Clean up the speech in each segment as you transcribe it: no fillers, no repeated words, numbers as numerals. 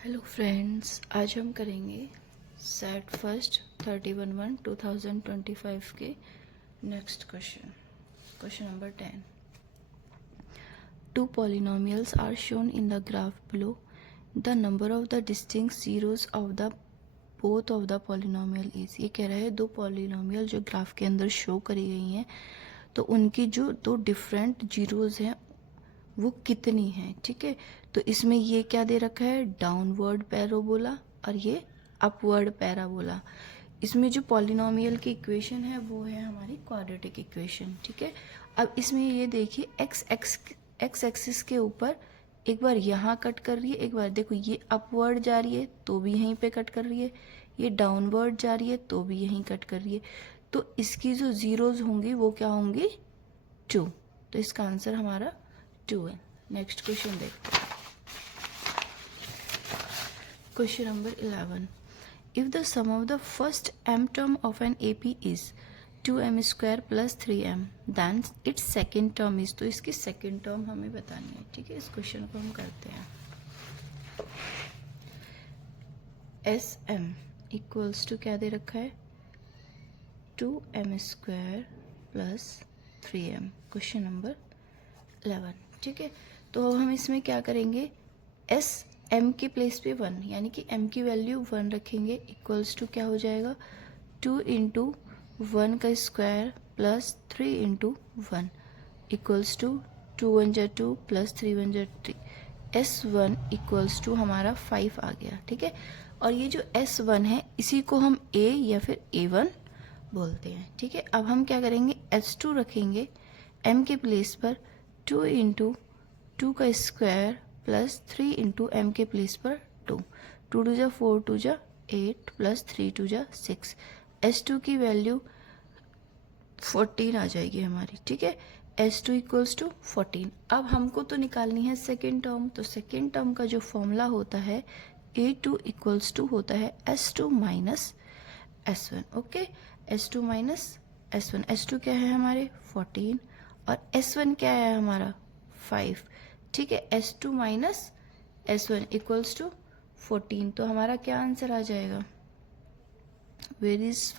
Hello friends, आज हम करेंगे सेट फर्स्ट 31/1/2025 के next question number 10। Two polynomials are shown in the graph below. The number of the distinct zeros of the both of the polynomial is। ये कह रहा है दो polynomial जो ग्राफ के अंदर शो करी गई हैं तो उनकी जो दो डिफरेंट जीरोज हैं वो कितनी है। ठीक है, तो इसमें ये क्या दे रखा है, डाउनवर्ड पैराबोला और ये अपवर्ड पैराबोला। इसमें जो पॉलिनोमियल की इक्वेशन है वो है हमारी क्वाड्रेटिक इक्वेशन। ठीक है, अब इसमें ये देखिए एक्स एक्सिस के ऊपर एक बार यहाँ कट कर रही है, एक बार देखो ये अपवर्ड जा रही है तो भी यहीं पे कट कर रही है, ये डाउनवर्ड जा रही है तो भी यहीं कट कर रही है। तो इसकी जो जीरोज होंगी वो क्या होंगी, 2। तो इसका आंसर हमारा 2 है। नेक्स्ट क्वेश्चन देखते हैं, question number 11। If the sum of the first m term of an AP is 2m² + 3m then its second term is. तो इसकी सेकेंड टर्म हमें बतानी है। ठीक है, इस क्वेश्चन को हम करते हैं। SM इक्वल्स टू क्या दे रखा है, 2m² + 3m। Question number 11। ठीक है, तो अब हम इसमें क्या करेंगे, एस एम के प्लेस पे 1 यानी कि m की वैल्यू 1 रखेंगे, इक्वल्स टू क्या हो जाएगा, 2 × 1 का square + 3 × 1 equals to 2 × 1 = 2 + 3 × 1 = 3। S1 equals to हमारा 5 आ गया। ठीक है, और ये जो S1 है इसी को हम A या फिर A1 बोलते हैं। ठीक है, अब हम क्या करेंगे, S2 रखेंगे m के प्लेस पर, 2 × 2 का स्क्वायर + 3 × m के प्लेस पर 2। 2 × 2 = 4, 2 × 8 + 3 × 2 = 6। S2 की वैल्यू 14 आ जाएगी हमारी। ठीक है, S2 इक्वल्स टू 14। अब हमको तो निकालनी है सेकेंड टर्म, तो सेकेंड टर्म का जो फॉर्मूला होता है A2 इक्वल्स टू होता है S2 - S1। Okay, S2 - S1। S2 क्या है हमारे 14 और S1 क्या है हमारा 5। ठीक है, S2 - S1 इक्वल्स टू 14। तो हमारा क्या आंसर आ जाएगा, वेयर इज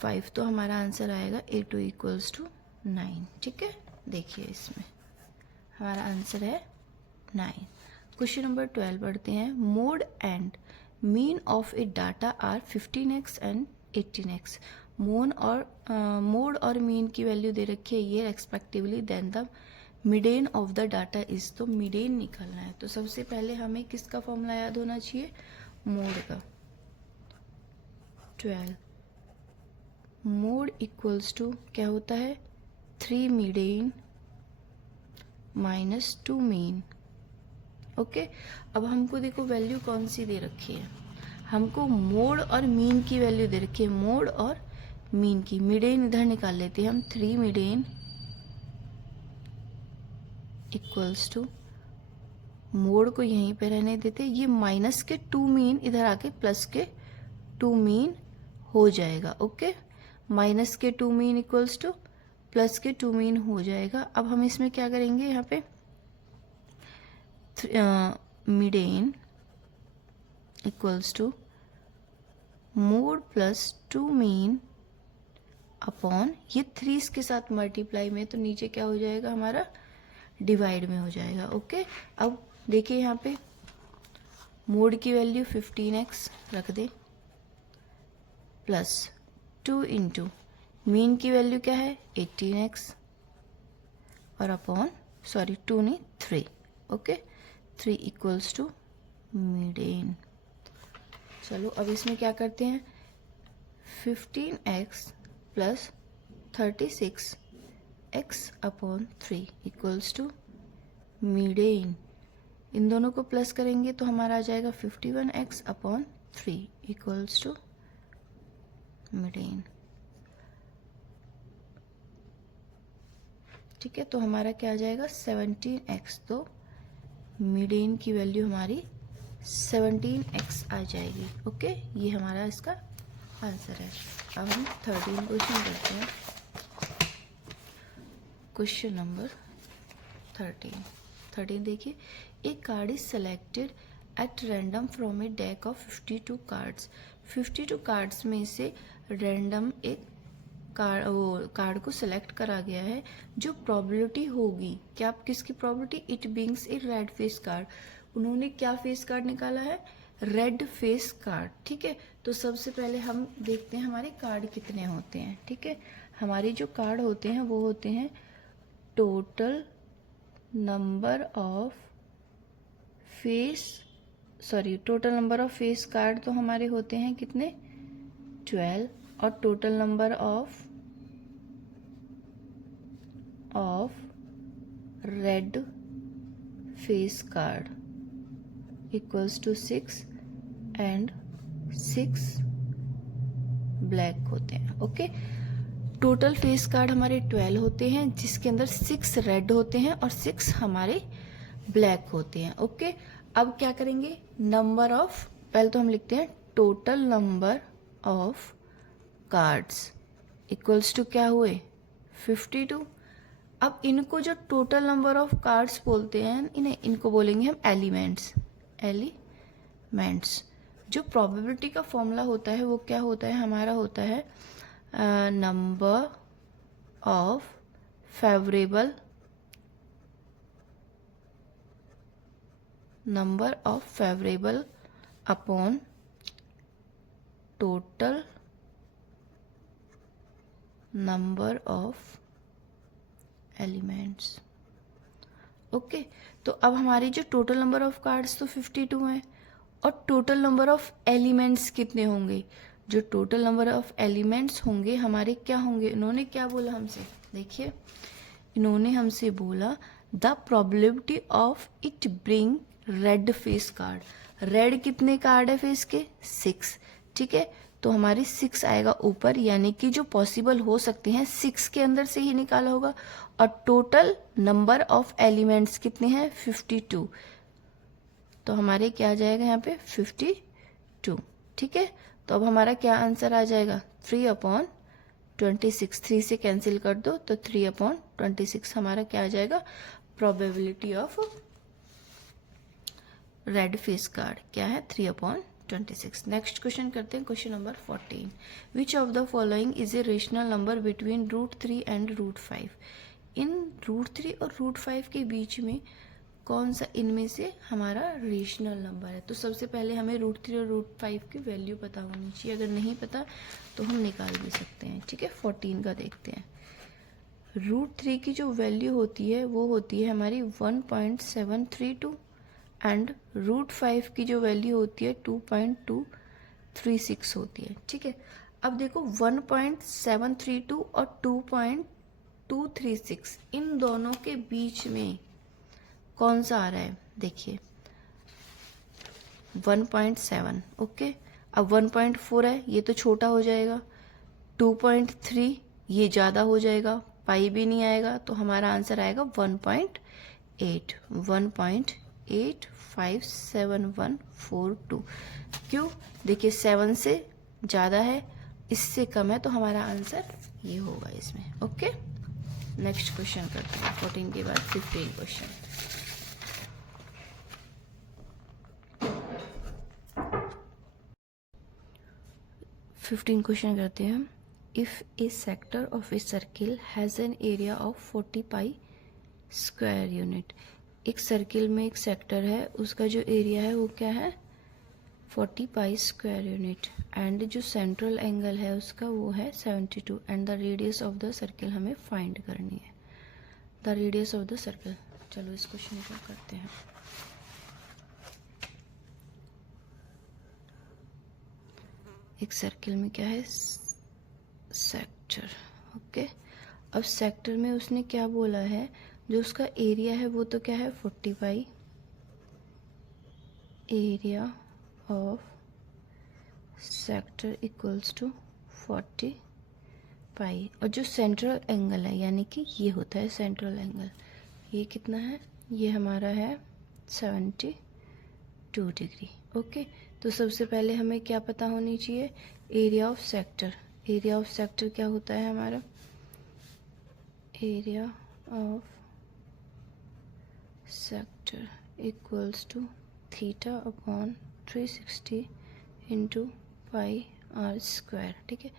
5। तो हमारा आंसर आएगा A2 इक्वल्स टू 9। ठीक है, देखिए इसमें हमारा आंसर है 9। क्वेश्चन नंबर 12 पढ़ते हैं। Mode and mean of a data are 15x and 18x। Mode और मीन की वैल्यू दे रखी है ये respectively, then the median of the data is. तो मिडेन निकालना है, तो सबसे पहले हमें किसका फॉर्मूला याद होना चाहिए, मोड का। 12 मोड इक्वल्स टू क्या होता है, 3 मिडेन - 2 मीन। ओके, अब हमको देखो वैल्यू कौन सी दे रखी है, हमको मोड और मीन की वैल्यू दे रखी है, मोड और मीन की। मिडेन इधर निकाल लेते हैं हम, 3 मिडेन इक्वल्स टू, मोड को यहीं पे रहने देते, ये माइनस के 2 मीन इधर आके प्लस के 2 मीन हो जाएगा। ओके, माइनस के 2 मीन इक्वल्स टू प्लस के 2 मीन हो जाएगा। अब हम इसमें क्या करेंगे, यहाँ पे median equals to mode plus 2 mean upon ये 3 इसके साथ मल्टीप्लाई में, तो नीचे क्या हो जाएगा हमारा, डिवाइड में हो जाएगा। ओके, अब देखिए यहाँ पे मोड की वैल्यू 15x रख दे प्लस 2 × मीन की वैल्यू क्या है 18x और अपॉन 2 नहीं 3। Okay, 3 equals to median. चलो अब इसमें क्या करते हैं, 15x + 36x upon 3 equals to median. इन दोनों को प्लस करेंगे तो हमारा आ जाएगा 51x अपॉन 3 इक्वल्स टू मिडेन। ठीक है, तो हमारा क्या आ जाएगा 17x। तो मिडेन की वैल्यू हमारी 17x आ जाएगी। ओके, ये हमारा इसका आंसर है। अब हम 13 क्वेश्चन करते हैं। क्वेश्चन नंबर 13 देखिए, एक card is selected at random from A deck of 52 cards. 52 cards में से रैंडम एक कार्ड को सिलेक्ट करा गया है। जो प्रोबेबिलिटी होगी, क्या किसकी probability, it beings A red face card. उन्होंने क्या फेस कार्ड निकाला है, रेड फेस कार्ड। ठीक है, तो सबसे पहले हम देखते हैं हमारे कार्ड कितने होते हैं। ठीक है, हमारे जो कार्ड होते हैं वो होते हैं total number of face card तो हमारे होते हैं कितने, 12। और total number of red face card equals to 6 and 6 black होते हैं। ओके, टोटल फेस कार्ड हमारे 12 होते हैं, जिसके अंदर 6 रेड होते हैं और 6 हमारे ब्लैक होते हैं। ओके, अब क्या करेंगे, नंबर ऑफ, पहले तो हम लिखते हैं total number of cards equals to क्या हुए, 52। अब इनको जो टोटल नंबर ऑफ कार्ड्स बोलते हैं, इनको बोलेंगे हम एलिमेंट्स। जो प्रोबेबिलिटी का फॉर्मूला होता है वो क्या होता है, हमारा होता है number of favourable upon total number of elements. Okay, तो अब हमारी जो टोटल नंबर ऑफ कार्ड्स तो 52 हैं, और टोटल नंबर ऑफ एलिमेंट्स कितने होंगे, जो टोटल नंबर ऑफ एलिमेंट्स होंगे हमारे क्या होंगे, इन्होंने क्या बोला हमसे, देखिए इन्होंने हमसे बोला the probability of it bring red face card. Red कितने कार्ड है फेस के, 6। ठीक है, तो हमारी 6 आएगा ऊपर, यानी कि जो पॉसिबल हो सकते हैं 6 के अंदर से ही निकाला होगा। और टोटल नंबर ऑफ एलिमेंट्स कितने हैं, 52। तो हमारे क्या आ जाएगा यहाँ पे, 52। ठीक है, तो अब हमारा क्या आंसर आ जाएगा, 3/26। 3 से कैंसिल कर दो तो 3/26 हमारा क्या आ जाएगा, probability of red face card क्या है, 3/26। नेक्स्ट क्वेश्चन करते हैं, question number 14। Which of the following is a rational number between √3 and √5। इन √3 और √5 के बीच में कौन सा इनमें से हमारा रेशनल नंबर है। तो सबसे पहले हमें √3 और √5 की वैल्यू पता होनी चाहिए, अगर नहीं पता तो हम निकाल भी सकते हैं। ठीक है, 14 का देखते हैं। √3 की जो वैल्यू होती है वो होती है हमारी 1.732 एंड √5 की जो वैल्यू होती है 2.236 होती है। ठीक है, अब देखो 1.732 और 2.236 इन दोनों के बीच में कौन सा आ रहा है, देखिए 1.7। ओके, अब 1.4 है, ये तो छोटा हो जाएगा। 2.3 ये ज़्यादा हो जाएगा, पाई भी नहीं आएगा, तो हमारा आंसर आएगा 1.8 क्यों, देखिए 7 से ज़्यादा है, इससे कम है, तो हमारा आंसर ये होगा इसमें। ओके, नेक्स्ट क्वेश्चन करते हैं, 14 के बाद 15 क्वेश्चन। क्वेश्चन करते हैं हम। If A sector of a circle has an area of 40 pi square unit. एक सर्किल में एक सेक्टर है, उसका जो एरिया है वो क्या है, 40 पाई स्क्वायर यूनिट, एंड जो सेंट्रल एंगल है उसका वो है 72, and the radius of the circle हमें फाइंड करनी है। The radius of the circle, चलो इस क्वेश्चन को करते हैं। एक सर्किल में क्या है, सेक्टर। ओके, अब सेक्टर में उसने क्या बोला है, जो उसका एरिया है वो तो क्या है 40 pi, area of sector equals to 40 pi, और जो सेंट्रल एंगल है यानी कि ये होता है सेंट्रल एंगल, ये कितना है, ये हमारा है 72 डिग्री। ओके, तो सबसे पहले हमें क्या पता होनी चाहिए, area of sector. Area of sector क्या होता है हमारा, area of sector equals to theta upon 360 into pi are square, ठीक है।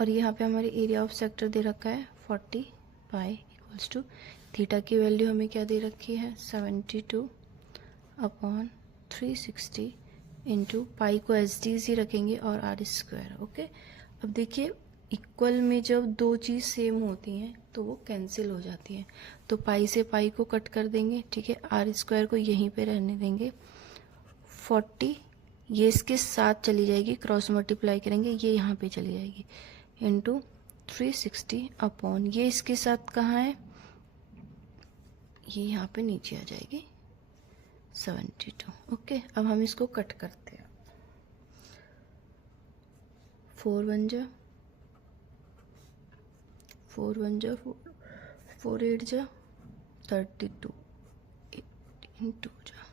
और यहाँ पे हमारी एरिया ऑफ सेक्टर दे रखा है 40 पाई इक्वल्स टू थीटा की वैल्यू हमें क्या दे रखी है 72 अपॉन 360 इंटू पाई को एस डी ही रखेंगे और आर स्क्वायर, ओके। अब देखिए इक्वल में जब दो चीज़ सेम होती हैं तो वो कैंसिल हो जाती हैं, तो पाई से पाई को कट कर देंगे, ठीक है। आर स्क्वायर को यहीं पे रहने देंगे। 40 ये इसके साथ चली जाएगी, क्रॉस मल्टीप्लाई करेंगे, ये यहाँ पे चली जाएगी, इंटू 360 अपॉन ये इसके साथ कहाँ है, ये यहाँ पे नीचे आ जाएगी 72, ओके। अब हम इसको कट करते हैं। 4 1 जा 4 1 जा 4 8 जा 32 18 2 जा,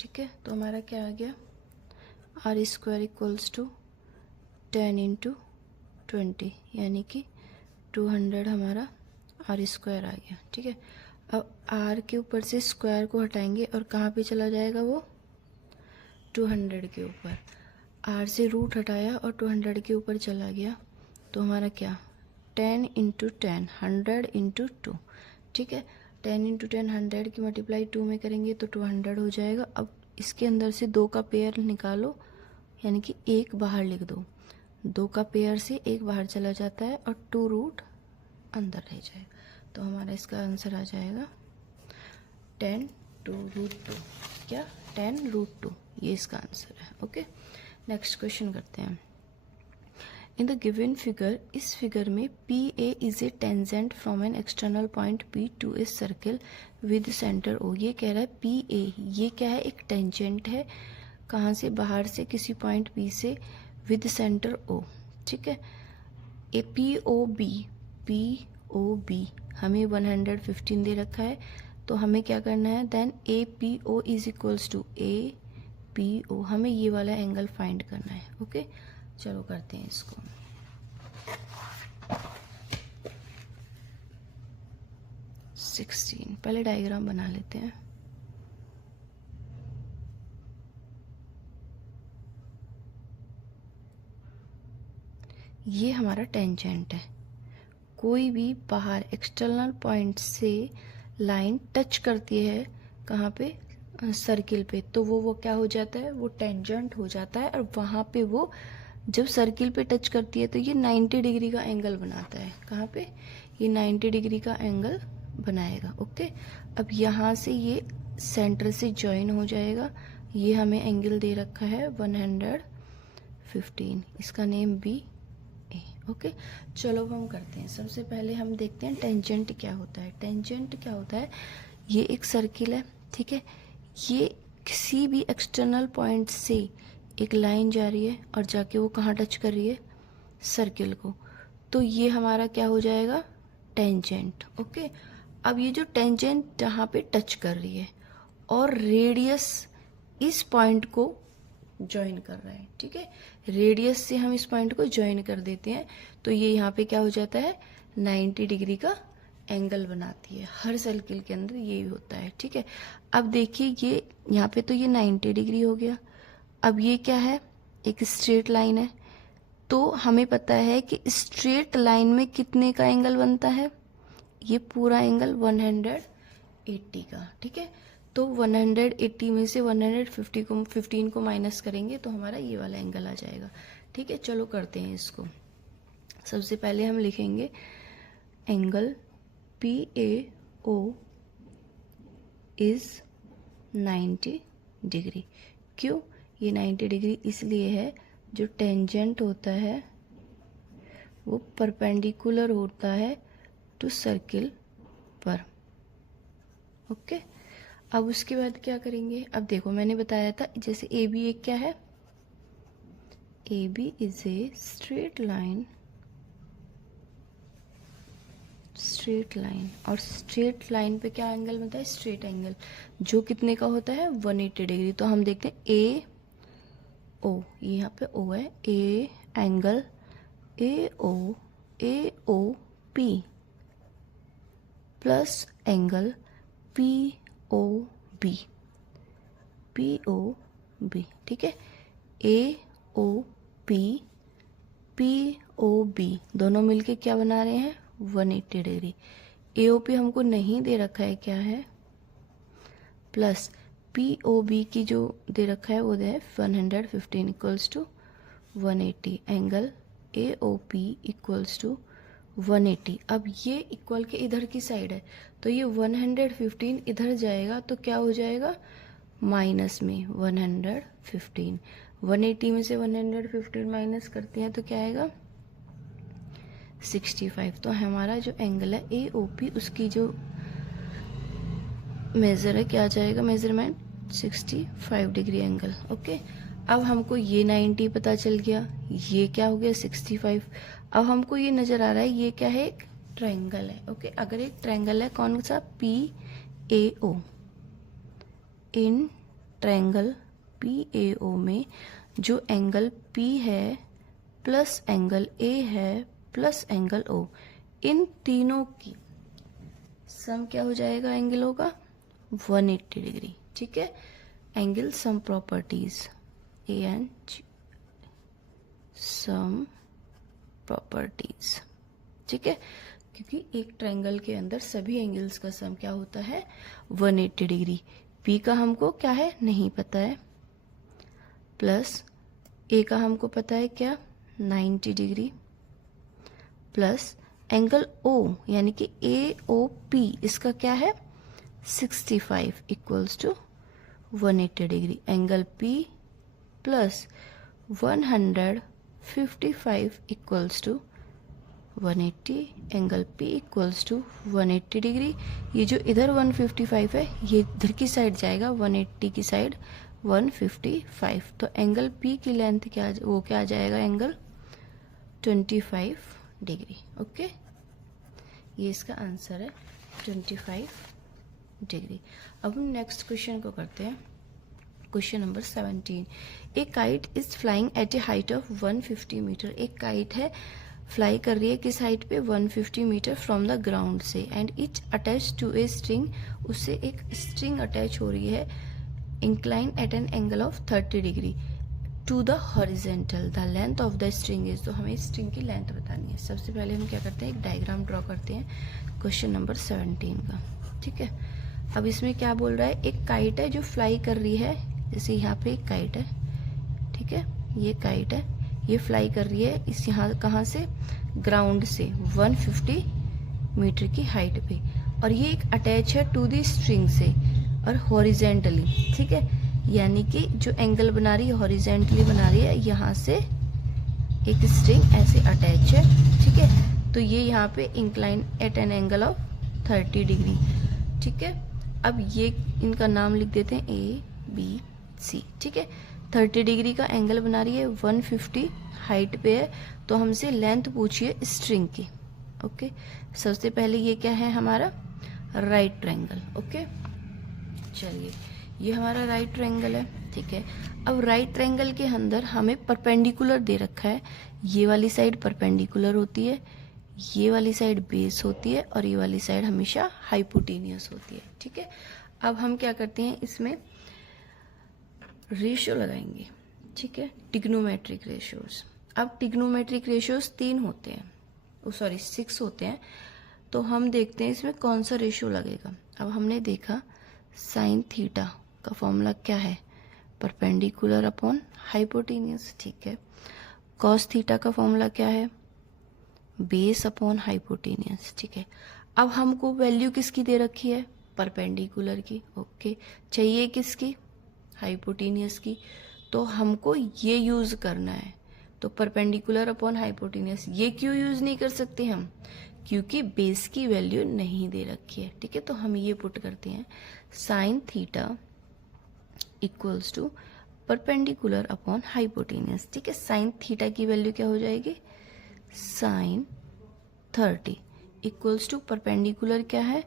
ठीक है। तो हमारा क्या आ गया R square equals to 10 into 20 यानी कि 200 हमारा आर स्क्वायर आ गया, ठीक है। अब आर के ऊपर से स्क्वायर को हटाएंगे और कहाँ पे चला जाएगा वो 200 के ऊपर। आर से रूट हटाया और 200 के ऊपर चला गया, तो हमारा क्या 10 इंटू 10 100 इंटू 2, ठीक है। 10 इंटू 10 100 की मल्टीप्लाई 2 में करेंगे तो 200 हो जाएगा। अब इसके अंदर से 2 का पेयर निकालो यानी कि 1 बाहर लिख दो, 2 का पेयर से 1 बाहर चला जाता है और 2 रूट अंदर रह जाएगा, तो हमारा इसका आंसर आ जाएगा 10 2 रूट 2, क्या 10 रूट 2, ये इसका आंसर है, ओके। नेक्स्ट क्वेश्चन करते हैं। इन द गिवन फिगर, इस फिगर में P A is a tangent from an external point P to a circle with centre O. ये कह रहा है पी ए, ये क्या है एक टेंजेंट है, कहाँ से बाहर से किसी पॉइंट पी से विद सेंटर ओ, ठीक है। ए पी ओ बी हमें 115 दे रखा है, तो हमें क्या करना है then A P O is equals to A P O, हमें ये वाला एंगल फाइंड करना है, ओके। चलो करते हैं इसको। पहले डायग्राम बना लेते हैं। ये हमारा टेंजेंट है, कोई भी बाहर एक्सटर्नल पॉइंट से लाइन टच करती है कहाँ पे सर्किल पे, तो वो क्या हो जाता है वो टेंजेंट हो जाता है, और वहाँ पे वो जब सर्किल पे टच करती है तो ये 90 डिग्री का एंगल बनाता है, कहाँ पे ये 90 डिग्री का एंगल बनाएगा, ओके। अब यहाँ से ये सेंटर से जॉइन हो जाएगा, ये हमें एंगल दे रखा है 115, इसका नेम बी ए, ओके। चलो हम करते हैं। सबसे पहले हम देखते हैं टेंजेंट क्या होता है। टेंजेंट क्या होता है, ये एक सर्किल है, ठीक है। ये किसी भी एक्सटर्नल पॉइंट से एक लाइन जा रही है और जाके वो कहाँ टच कर रही है सर्किल को, तो ये हमारा क्या हो जाएगा टेंजेंट, ओके। अब ये जो टेंजेंट जहाँ पे टच कर रही है और रेडियस इस पॉइंट को ज्वाइन कर रहा है, ठीक है। रेडियस से हम इस पॉइंट को ज्वाइन कर देते हैं, तो ये यहाँ पे क्या हो जाता है 90 डिग्री का एंगल बनाती है। हर सर्किल के अंदर यही होता है, ठीक है। अब देखिए ये यहाँ पे तो ये 90 डिग्री हो गया। अब ये क्या है एक स्ट्रेट लाइन है, तो हमें पता है कि स्ट्रेट लाइन में कितने का एंगल बनता है, ये पूरा एंगल 180 का, ठीक है। तो 180 में से 15 को माइनस करेंगे तो हमारा ये वाला एंगल आ जाएगा, ठीक है। चलो करते हैं इसको। सबसे पहले हम लिखेंगे angle P A O is 90 degree. क्यों ये 90 डिग्री इसलिए है, जो टेंजेंट होता है वो परपेंडिकुलर होता है टू सर्किल पर, ओके। अब उसके बाद क्या करेंगे, अब देखो मैंने बताया था जैसे ए बी एक क्या है, A B is a straight line, और स्ट्रेट लाइन पे क्या एंगल बनता है स्ट्रेट एंगल, जो कितने का होता है 180 डिग्री। तो हम देखते हैं ए ओ, ये यहाँ पे ओ है, a angle A O P plus angle P O POB, ठीक है, AOP POB दोनों मिलके क्या बना रहे हैं 180 डिग्री। AOP हमको नहीं दे रखा है, क्या है प्लस POB की जो दे रखा है वो दे है 115 equals to 180, angle AOP equals to 180। अब ये इक्वल के इधर की साइड है तो ये 115 इधर जाएगा तो क्या हो जाएगा माइनस में 115, 180 में से 115 माइनस करते हैं तो क्या आएगा 65। तो हमारा जो एंगल है AOP उसकी जो मेजर है क्या आ जाएगा मेजरमेंट 65 डिग्री एंगल। ओके, अब हमको ये 90 पता चल गया, ये क्या हो गया 65। अब हमको ये नजर आ रहा है ये क्या है एक ट्रायंगल है। ओके, अगर एक ट्रायंगल है कौन सा PAO, इन ट्रायंगल PAO में जो एंगल P है प्लस एंगल A है प्लस एंगल O, इन तीनों की सम क्या हो जाएगा एंगलों का 180 डिग्री। ठीक है, angle sum properties ANG sum properties. ठीक है, क्योंकि एक ट्रायंगल के अंदर सभी एंगल्स का सम क्या होता है 180 डिग्री। P का हमको क्या है नहीं पता है, प्लस A का हमको पता है क्या 90 डिग्री, प्लस एंगल O यानी कि AOP इसका क्या है 65 equals to 180 degree. Angle P plus 155 equals to 180, angle P equals to 180 degree. ये जो इधर 155 है ये इधर की साइड जाएगा 180 की साइड 155, तो एंगल P की लेंथ क्या वो क्या आ जाएगा एंगल 25 डिग्री। ओके, ये इसका आंसर है 25 डिग्री। अब हम नेक्स्ट क्वेश्चन को करते हैं, question number 17। A kite is flying at a height of 150 metre. एक काइट है फ्लाई कर रही है किस हाइट पे 150 मीटर फ्रॉम द ग्राउंड से, and it's attach to a string, उससे एक स्ट्रिंग अटैच हो रही है incline at an angle of 30 degree to the horizontal, the length of the string is. तो हमें स्ट्रिंग की लेंथ बतानी है। सबसे पहले हम क्या करते हैं एक डायग्राम ड्रॉ करते हैं क्वेश्चन नंबर 17 का। ठीक है, अब इसमें क्या बोल रहा है एक काइट है जो फ्लाई कर रही है, जैसे यहाँ पे एक काइट है, ठीक है ये काइट है, ये फ्लाई कर रही है इस यहाँ कहाँ से ग्राउंड से 150 मीटर की हाइट पे, और ये एक अटैच है टू दी स्ट्रिंग से और हॉरिजेंटली। ठीक है, यानी कि जो एंगल बना रही है हॉरिजेंटली बना रही है, यहाँ से एक स्ट्रिंग ऐसे अटैच है। ठीक है, तो ये यहाँ पे incline at an angle of 30 degree. ठीक है, अब ये इनका नाम लिख देते हैं ABC। ठीक है, 30 डिग्री का एंगल बना रही है, 150 हाइट पे है, तो हमसे लेंथ पूछिए स्ट्रिंग की। ओके, सबसे पहले ये क्या है हमारा राइट ट्रायंगल। ओके, चलिए ये हमारा राइट ट्रायंगल है। ठीक है, अब राइट ट्रायंगल के अंदर हमें परपेंडिकुलर दे रखा है, ये वाली साइड परपेंडिकुलर होती है, ये वाली साइड बेस होती है, और ये वाली साइड हमेशा हाइपोटेनियस होती है। ठीक है, अब हम क्या करते हैं इसमें रेशियो लगाएंगे। ठीक है, ट्रिग्नोमेट्रिक रेशियोज। अब ट्रिग्नोमेट्रिक रेशियोज 3 होते हैं, 6 होते हैं, तो हम देखते हैं इसमें कौन सा रेशियो लगेगा। अब हमने देखा साइन थीटा का फॉर्मूला क्या है परपेंडिकुलर अपॉन हाइपोटेनियस। ठीक है, कॉस थीटा का फॉर्मूला क्या है बेस अपॉन हाइपोटेनियस। ठीक है, अब हमको वैल्यू किसकी दे रखी है परपेंडिकुलर की। ओके, चाहिए किसकी हाइपोटेनियस की, तो हमको ये यूज करना है। तो परपेंडिकुलर अपॉन हाइपोटेनियस ये क्यों यूज नहीं कर सकते हम, क्योंकि बेस की वैल्यू नहीं दे रखी है। ठीक है, तो हम ये पुट करते हैं sine theta equals to perpendicular upon hypotenuse. ठीक है, साइन थीटा की वैल्यू क्या हो जाएगी साइन 30 इक्वल्स टू परपेंडिकुलर क्या है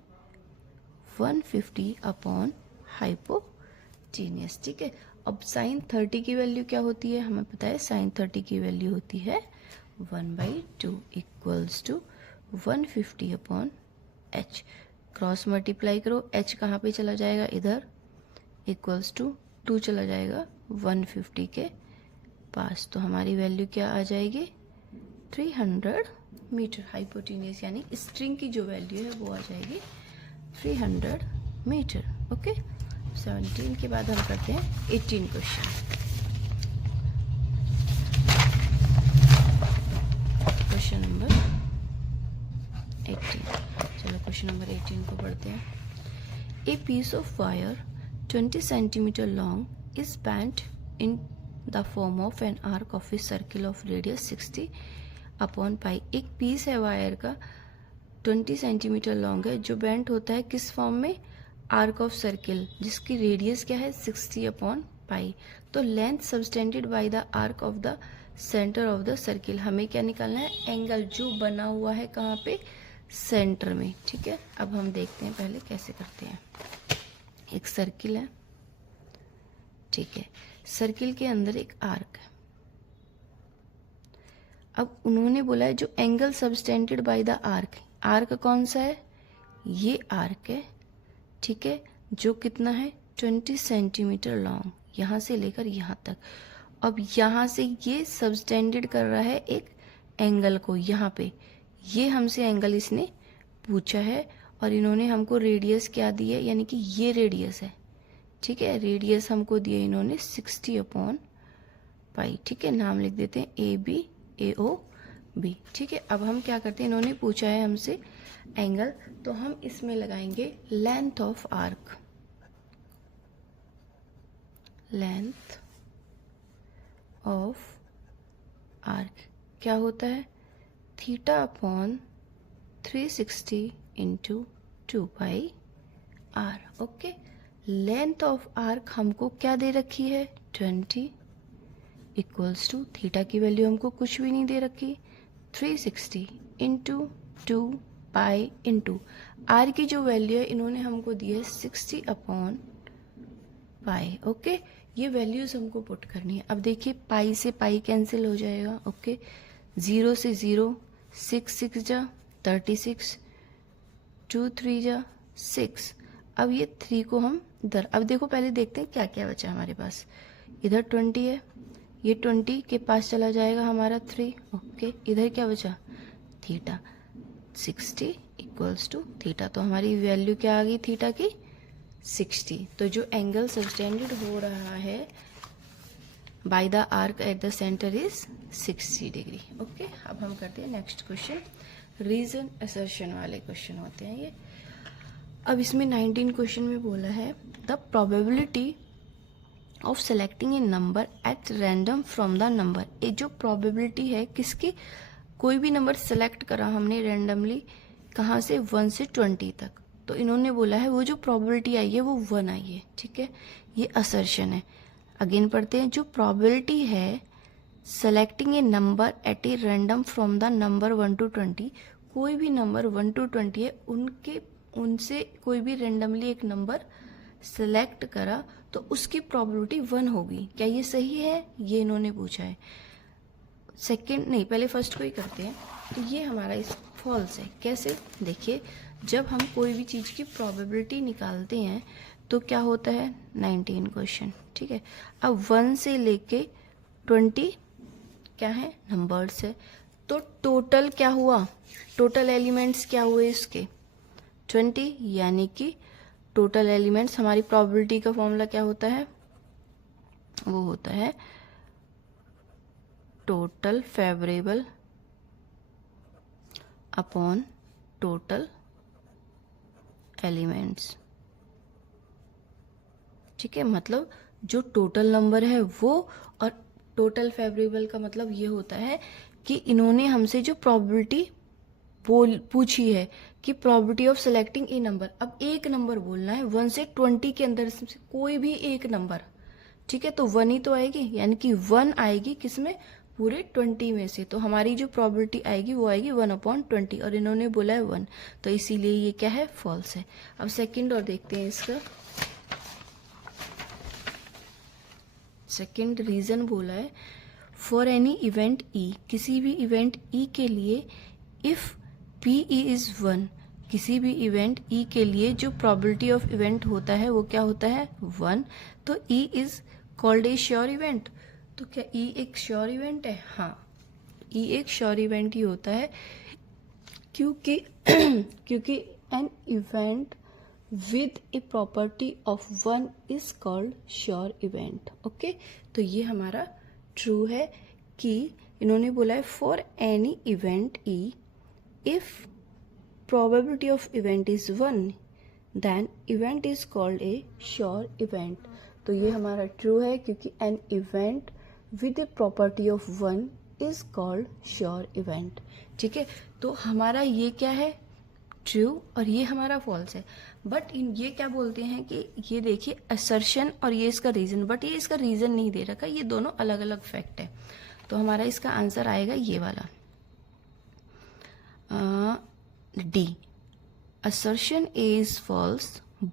150 अपॉन हाइपोटेनियस। ठीक है, अब साइन 30 की वैल्यू क्या होती है हमें पता है, साइन 30 की वैल्यू होती है 1/2 equals to 150 upon h। Cross multiply करो, h कहाँ पे चला जाएगा इधर, इक्वल्स टू 2 चला जाएगा 150 के पास, तो हमारी वैल्यू क्या आ जाएगी 300 मीटर। हाइपोटेन्यूज यानी स्ट्रिंग की जो वैल्यू है वो आ जाएगी 300 मीटर। ओके, 17 के बाद हम करते हैं 18 क्वेश्चन। Question number 18। चलो क्वेश्चन नंबर 18 को पढ़ते हैं। A piece of wire 20 centimeter long is bent in the form of an arc of a circle of radius 60 upon pi। एक पीस है वायर का 20 सेंटीमीटर लॉन्ग है जो बेंट होता है किस फॉर्म में, आर्क ऑफ सर्किल, जिसकी रेडियस क्या है 60 अपॉन पाई। तो length subtended by the arc of the centre of the circle, हमें क्या निकालना है, एंगल जो बना हुआ है कहाँ पे, सेंटर में। ठीक है, अब हम देखते हैं पहले कैसे करते हैं। एक सर्किल है, ठीक है, सर्किल के अंदर एक आर्क है। अब उन्होंने बोला है जो angle subtended by the arc, arc कौन सा है, ये आर्क है, ठीक है, जो कितना है 20 सेंटीमीटर लॉन्ग, यहाँ से लेकर यहाँ तक। अब यहाँ से ये सबटेंडेड कर रहा है एक एंगल को, यहाँ पे ये हमसे एंगल इसने पूछा है और इन्होंने हमको रेडियस क्या दी है, यानी कि ये रेडियस है। ठीक है, रेडियस हमको दिए इन्होंने 60 अपॉन पाई। ठीक है, नाम लिख देते हैं A B, A O B. ठीक है, अब हम क्या करते हैं, इन्होंने पूछा है हमसे एंगल, तो हम इसमें लगाएंगे length of arc. Length of arc क्या होता है, theta upon 360 into 2 pi r. Okay, length of arc हमको क्या दे रखी है 20 इक्वल्स टू, थीटा की वैल्यू हमको कुछ भी नहीं दे रखी, 360 इंटू 2 पाई इंटू आर की जो वैल्यू है इन्होंने हमको दी है 60 अपॉन पाई। ओके, ये वैल्यूज हमको पुट करनी है। अब देखिए पाई से पाई कैंसिल हो जाएगा। ओके, 0 से 0, 6 6 जा 36, 2 3 जा 6। अब ये 3 को हम इधर, अब देखो पहले देखते हैं क्या क्या बचा हमारे पास। इधर 20 है, ये 20 के पास चला जाएगा हमारा 3। ओके, इधर क्या बचा, थीटा, 60 इक्वल्स टू थीटा, तो हमारी वैल्यू क्या आ गई थीटा की 60। तो जो एंगल सबटेंडेड हो रहा है by the arc at the centre is 60 degree. Okay, अब हम करते हैं नेक्स्ट क्वेश्चन, रीजन असर्शन वाले क्वेश्चन होते हैं ये। अब इसमें 19 क्वेश्चन में बोला है the probability of selecting a number at random from the number. ये जो प्रोबेबिलिटी है किसकी, कोई भी नंबर सेलेक्ट करा हमने रैंडमली, कहाँ से 1 से 20 तक, तो इन्होंने बोला है वो जो प्रोबेबिलिटी आई है वो 1 आई है। ठीक है, ये असर्शन है। अगेन पढ़ते हैं, जो प्रोबेबिलिटी है selecting a number at a random from the number 1 to 20, कोई भी नंबर 1 to 20 है, उनसे कोई भी रैंडमली एक नंबर सेलेक्ट करा तो उसकी प्रोबेबिलिटी 1 होगी। क्या ये सही है, ये इन्होंने पूछा है। सेकंड नहीं, पहले फर्स्ट को ही करते हैं। तो ये हमारा इस फॉल्स है। कैसे, देखिए जब हम कोई भी चीज़ की प्रोबेबिलिटी निकालते हैं तो क्या होता है, 19 क्वेश्चन। ठीक है, अब 1 से लेके 20 क्या है, नंबर्स है, तो टोटल क्या हुआ, टोटल एलिमेंट्स क्या हुए इसके 20, यानी कि टोटल एलिमेंट्स, हमारी प्रोबेबिलिटी का फॉर्मूला क्या होता है, वो होता है total favourable upon total elements. ठीक है, मतलब जो टोटल नंबर है वो, और टोटल फेवरेबल का मतलब ये होता है कि इन्होंने हमसे जो प्रोबेबिलिटी पूछी है कि probability of selecting a number, अब एक नंबर बोलना है 1 से 20 के अंदर से कोई भी एक नंबर। ठीक है, तो 1 ही तो आएगी, यानी कि 1 आएगी किसमें, पूरे 20 में से, तो हमारी जो प्रोबेबिलिटी आएगी वो आएगी 1/20, और इन्होंने बोला है 1, तो इसीलिए ये क्या है, फॉल्स है। अब सेकंड और देखते हैं इसका। सेकंड रीजन बोला है फॉर एनी इवेंट ई, किसी भी इवेंट ई के लिए, इफ पी ई इज 1, किसी भी इवेंट ई के लिए जो प्रोबेबिलिटी ऑफ इवेंट होता है वो क्या होता है 1। तो E is called a sure event. तो क्या ई एक श्योर इवेंट है? हाँ, ई एक श्योर इवेंट ही होता है क्योंकि क्योंकि an event with a property of 1 is called sure event. Okay, तो ये हमारा ट्रू है कि इन्होंने बोला है for any event E if probability of event is 1 then event is called a sure event। तो ये हमारा ट्रू है क्योंकि an event with a property of 1 is called sure event। ठीक है, तो हमारा ये क्या है ट्रू और ये हमारा फॉल्स है। बट ये क्या बोलते हैं कि ये देखिए असर्शन और ये इसका रीजन, बट ये इसका रीजन नहीं दे रखा, ये दोनों अलग अलग फैक्ट है। तो हमारा इसका आंसर आएगा ये वाला D, assertion A is false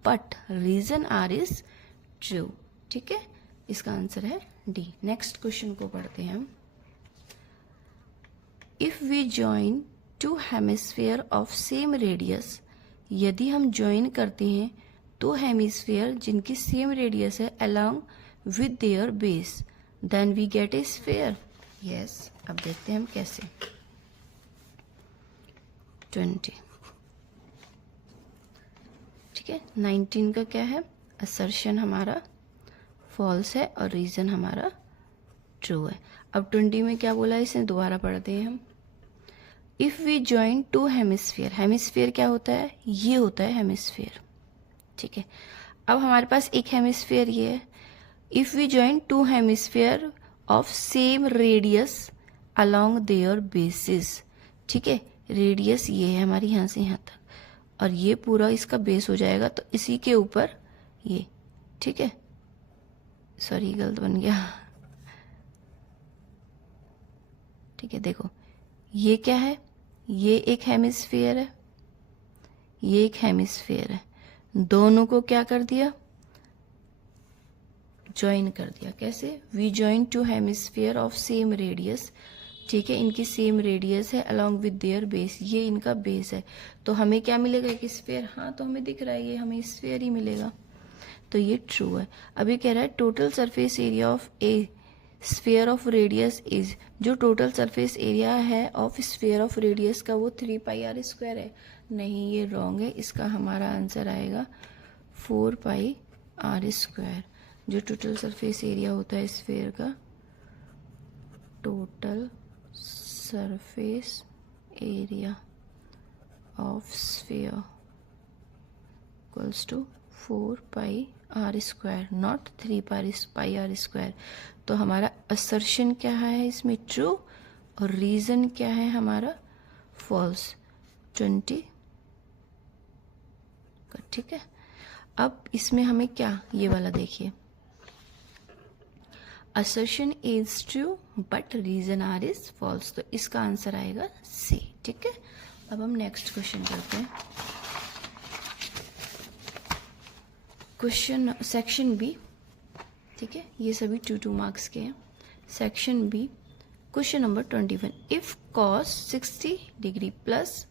but reason R is true। ठीक है, इसका आंसर है डी। नेक्स्ट क्वेश्चन को पढ़ते हैं हम। If we join two hemisphere of same radius, यदि हम ज्वाइन करते हैं दो हेमिस्फीयर जिनकी सेम रेडियस है along with their base then we get a sphere। Yes, अब देखते हैं हम कैसे। 20, ठीक है। 19 का क्या है? असर्शन हमारा फॉल्स है और रीजन हमारा ट्रू है। अब 20 में क्या बोला है इसने, दोबारा पढ़ते हैं हम। If we join two hemisphere, hemisphere क्या होता है? ये होता है हेमिस्फीयर। ठीक है, अब हमारे पास एक हेमिस्फीयर ये है। If we join two hemisphere of same radius along their basis. ठीक है, रेडियस ये है हमारी यहाँ से यहाँ तक और ये पूरा इसका बेस हो जाएगा, तो इसी के ऊपर ये। ठीक है, सॉरी गलत बन गया। ठीक है, देखो ये क्या है, ये एक हेमिस्फीयर है, ये एक हेमिस्फीयर है, दोनों को क्या कर दिया, ज्वाइन कर दिया। कैसे? We join two hemisphere of same radius. ठीक है, इनकी सेम रेडियस है अलोंग विद देयर बेस, ये इनका बेस है, तो हमें क्या मिलेगा, एक स्फीयर। हाँ, तो हमें दिख रहा है ये हमें स्फीयर ही मिलेगा, तो ये ट्रू है। अभी कह रहा है total surface area of A sphere of radius is, जो टोटल सरफेस एरिया है ऑफ स्फीयर ऑफ रेडियस का वो 3 पाई आर स्क्वायर है। नहीं, ये रॉन्ग है, इसका हमारा आंसर आएगा 4 पाई आर स्क्वायर। जो टोटल सरफेस एरिया होता है स्फीयर का, total surface area of sphere equals to 4 pi are square, not 3 pi are square. तो हमारा असर्शन क्या है इसमें, ट्रू, और रीजन क्या है हमारा, फॉल्स। 20 का। ठीक है, अब इसमें हमें क्या, ये वाला देखिए, assertion is true but reason R is false, तो इसका आंसर आएगा सी। ठीक है, अब हम नेक्स्ट क्वेश्चन करते हैं। Question section B. ठीक है, ये सभी 2 मार्क्स के हैं। Section B, question number 21। If cos 60 degree plus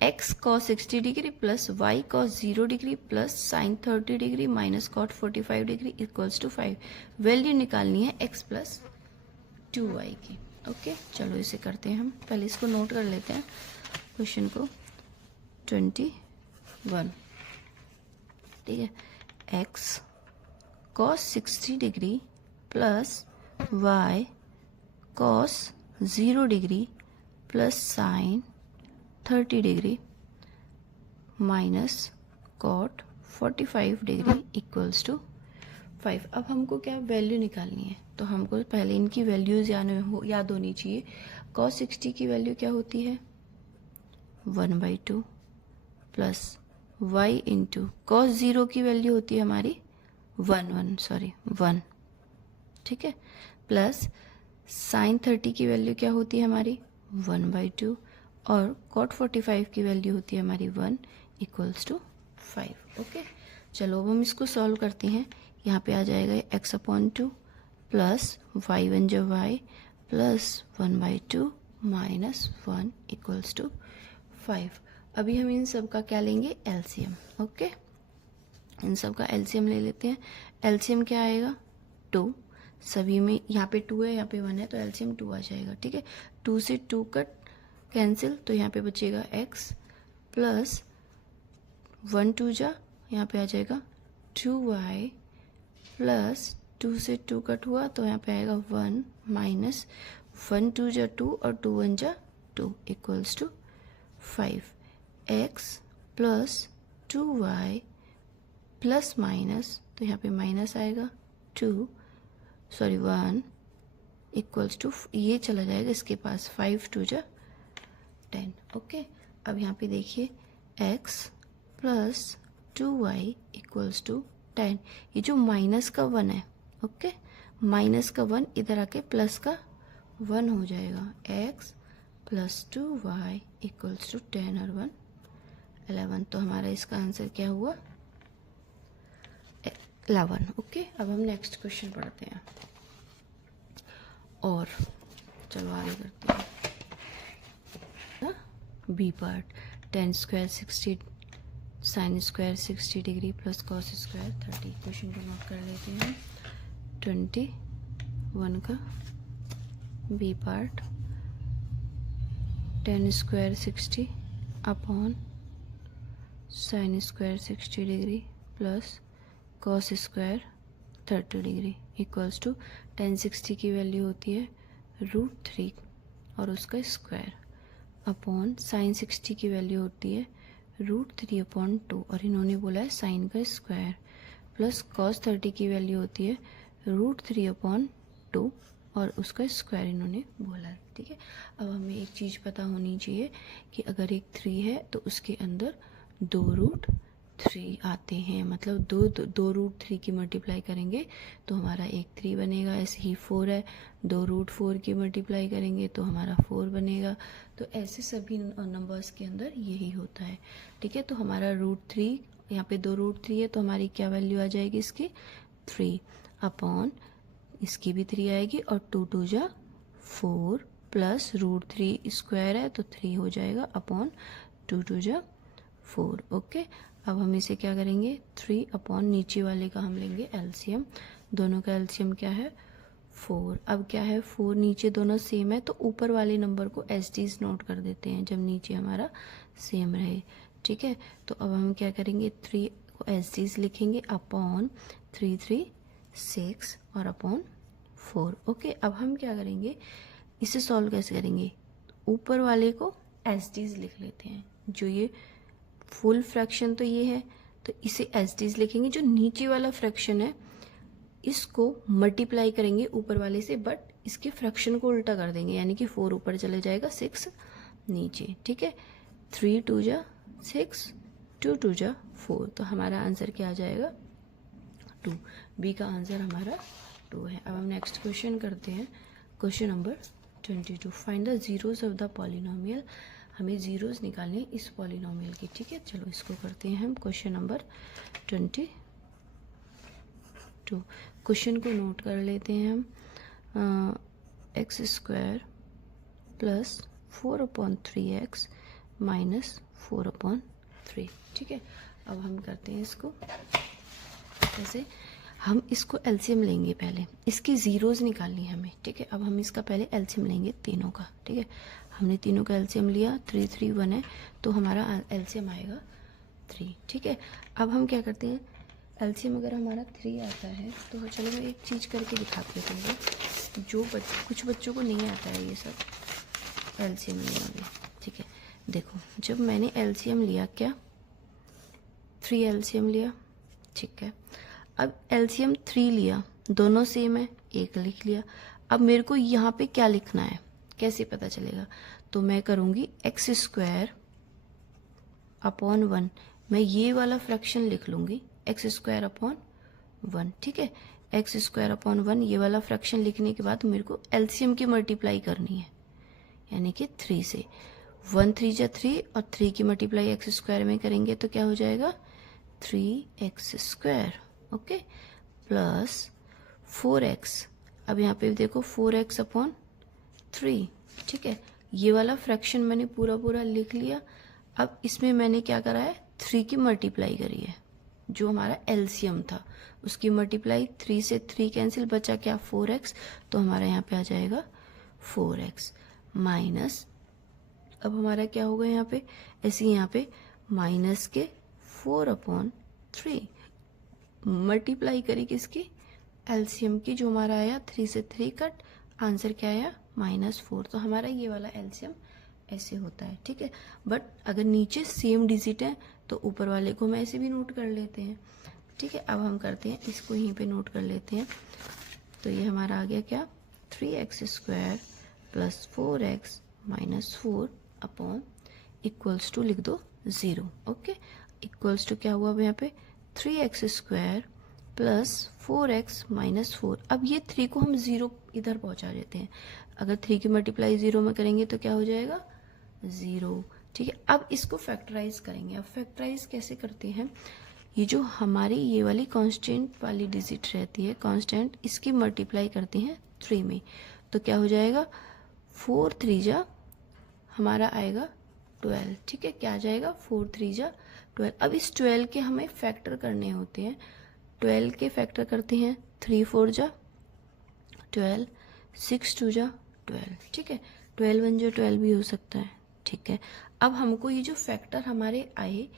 x cos 60 degree plus y cos 0 degree plus sin 30 degree minus cot 45 degree equals to 5, value निकालनी है x प्लस 2y की। Okay, चलो इसे करते हैं हम, पहले इसको नोट कर लेते हैं क्वेश्चन को। 21, ठीक है, x cos 60 degree plus y cos 0 degree plus sin 30 degree minus cot 45 degree equals to 5। अब हमको क्या वैल्यू निकालनी है, तो हमको पहले इनकी वैल्यूज याद होनी चाहिए। cos 60 की वैल्यू क्या होती है 1/2 प्लस y इंटू cos 0 की वैल्यू होती है हमारी 1। ठीक है, प्लस sin 30 की वैल्यू क्या होती है हमारी 1/2 और cot 45 की वैल्यू होती है हमारी 1 इक्वल्स टू 5। ओके, चलो अब हम इसको सॉल्व करते हैं। यहाँ पे आ जाएगा x/2 प्लस y1 जो y plus 1/2 minus 1 equals to 5। अभी हम इन सब का क्या लेंगे, एलसीएम। ओके, इन सब का एलसीएम ले लेते हैं। एलसीएम क्या आएगा, 2, सभी में यहाँ पे 2 है, यहाँ पे 1 है, तो एलसीएम 2 आ जाएगा। ठीक है, 2 से 2 कट कैंसिल, तो यहाँ पे बचेगा x प्लस 1 2 जा, यहाँ पे आ जाएगा 2y प्लस 2 से 2 कट हुआ तो यहाँ पे आएगा 1 माइनस 1 2 जा 2 और 2 1 जा 2 equals to 5x plus 2y plus minus, तो यहाँ पे माइनस आएगा 1 इक्वल्स टू, ये चला जाएगा इसके पास, 5 2 जा 10। ओके, अब यहाँ पे देखिए x plus 2y equals to 10, ये जो माइनस का 1 है, ओके, माइनस का 1 इधर आके प्लस का 1 हो जाएगा। x plus 2y equals to 10 और 1 11, तो हमारा इसका आंसर क्या हुआ, 11। ओके, अब हम नेक्स्ट क्वेश्चन पढ़ते हैं और चलो आगे करते हैं। B part, tan square 60 sin square 60 degree plus cos square 30। Question को नोट कर लेते हैं। 21 का B part, tan square 60 upon sin square 60 degree plus cos square 30 degree equals to, tan 60 की वैल्यू होती है √3 और उसका स्क्वायर, अपॉन sin 60 की वैल्यू होती है √3/2 और इन्होंने बोला है साइन का स्क्वायर, प्लस cos 30 की वैल्यू होती है √3/2 और उसका स्क्वायर इन्होंने बोला है। ठीक है, अब हमें एक चीज़ पता होनी चाहिए कि अगर एक 3 है तो उसके अंदर 2 √3 आते हैं, मतलब दो √3 की मल्टीप्लाई करेंगे तो हमारा एक 3 बनेगा। ऐसे ही 4 है, 2 √4 की मल्टीप्लाई करेंगे तो हमारा 4 बनेगा। तो ऐसे सभी नंबर्स के अंदर यही होता है। ठीक है, तो हमारा √3, यहाँ पे 2 √3 है तो हमारी क्या वैल्यू आ जाएगी इसकी, 3 अपॉन इसकी भी 3 आएगी और 2 2 जा 4 प्लस √3 स्क्वायर है तो 3 हो जाएगा अपॉन 2 2 जा 4। ओके, अब हम इसे क्या करेंगे, 3 अपॉन नीचे वाले का हम लेंगे एलसीएम, दोनों का एलसीएम क्या है 4। अब क्या है 4 नीचे दोनों सेम है तो ऊपर वाले नंबर को एसडीज नोट कर देते हैं जब नीचे हमारा सेम रहे। ठीक है, तो अब हम क्या करेंगे, 3 को एसडीज लिखेंगे अपॉन 3 3 6 और अपॉन 4। ओके, अब हम क्या करेंगे, इसे सॉल्व कैसे करेंगे, ऊपर वाले को एसडीज लिख लेते हैं, जो ये फुल फ्रैक्शन तो ये है तो इसे एसडीज लिखेंगे, जो नीचे वाला फ्रैक्शन है इसको मल्टीप्लाई करेंगे ऊपर वाले से, बट इसके फ्रैक्शन को उल्टा कर देंगे, यानी कि 4 ऊपर चले जाएगा 6 नीचे। ठीक है, 3 2 जा 6 2 2 जा 4, तो हमारा आंसर क्या आ जाएगा 2। बी का आंसर हमारा 2 है। अब हम नेक्स्ट क्वेश्चन करते हैं, question number 22, find the zeros of the polynomial. हमें जीरोज निकालने इस पॉलिनोमियल की। ठीक है, चलो इसको करते हैं हम, क्वेश्चन नंबर 22। क्वेश्चन को नोट कर लेते हैं हम, x square plus 4/3x minus 4/3। ठीक है, अब हम करते हैं इसको कैसे, हम इसको एलसीएम लेंगे, पहले इसकी जीरोज निकालनी है हमें। ठीक है, अब हम इसका पहले एलसीएम लेंगे तीनों का। ठीक है, हमने तीनों का एलसीएम लिया, 3 3 1 है तो हमारा एलसीएम आएगा 3। ठीक है, अब हम क्या करते हैं, एलसीएम अगर हमारा 3 आता है तो चलो मैं एक चीज़ करके दिखाती हूँ तुमको, जो कुछ बच्चों को नहीं आता है ये सब एलसीएम लेना भी। ठीक है, देखो जब मैंने एलसीएम लिया, क्या 3 एलसीएम लिया, ठीक है, अब एलसीएम 3 लिया, दोनों सेम है, 1 लिख लिया। अब मेरे को यहाँ पे क्या लिखना है, कैसे पता चलेगा, तो मैं करूँगी एक्स स्क्वायर अपॉन 1, मैं ये वाला फ्रैक्शन लिख लूँगी, एक्स स्क्वायर अपॉन 1। ठीक है, एक्स स्क्वायर अपॉन 1 ये वाला फ्रैक्शन लिखने के बाद मेरे को एलसीएम की मल्टीप्लाई करनी है, यानी कि 3 से, 1 3 जा 3 और 3 की मल्टीप्लाई एक्स स्क्वायर में करेंगे तो क्या हो जाएगा 3x square. Okay, plus 4x, अब यहाँ पे देखो 4x अपॉन 3। ठीक है, ये वाला फ्रैक्शन मैंने पूरा पूरा लिख लिया। अब इसमें मैंने क्या करा है, 3 की मल्टीप्लाई करी है, जो हमारा एलसीएम था उसकी मल्टीप्लाई, 3 से 3 कैंसिल, बचा क्या 4x, तो हमारा यहाँ पे आ जाएगा 4x माइनस, अब हमारा क्या होगा यहाँ पे, ऐसे यहाँ पे माइनस के 4/3 मल्टीप्लाई करी किसकी, एलसीएम की, जो हमारा आया 3 से 3 कट, आंसर क्या आया -4। तो हमारा ये वाला एलसीएम ऐसे होता है, ठीक है। बट अगर नीचे सेम डिजिट है तो ऊपर वाले को हम ऐसे भी नोट कर लेते हैं, ठीक है। अब हम करते हैं इसको यहीं पे नोट कर लेते हैं, तो ये हमारा आ गया क्या 3x² + 4x - 4 upon equals to लिख दो 0, ओके। इक्वल्स टू क्या हुआ अब यहाँ पे 3x² + 4x - 4। अब ये 3 को हम 0 इधर पहुंचा देते हैं, अगर 3 की मल्टीप्लाई 0 में करेंगे तो क्या हो जाएगा 0, ठीक है। अब इसको फैक्टराइज करेंगे। अब फैक्टराइज कैसे करते हैं, ये जो हमारी ये वाली कांस्टेंट वाली डिजिट रहती है कांस्टेंट, इसकी मल्टीप्लाई करते हैं 3 में, तो क्या हो जाएगा 4 3 जा हमारा आएगा 12, ठीक है। क्या आ जाएगा 4 3 जा 12। अब इस 12 के हमें फैक्टर करने होते हैं, 12 के फैक्टर करते हैं 3 4 जा 12, 6 2 जा 12, ठीक है। 12 1 जो 12 भी हो सकता है, ठीक है। अब हमको ये जो फैक्टर हमारे आए,